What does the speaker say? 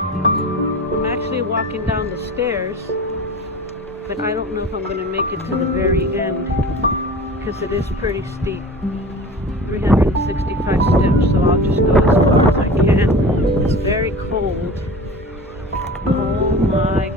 I'm actually walking down the stairs, but I don't know if I'm going to make it to the very end because it is pretty steep. 365 steps, so I'll just go as far as I can. It's very cold. Oh my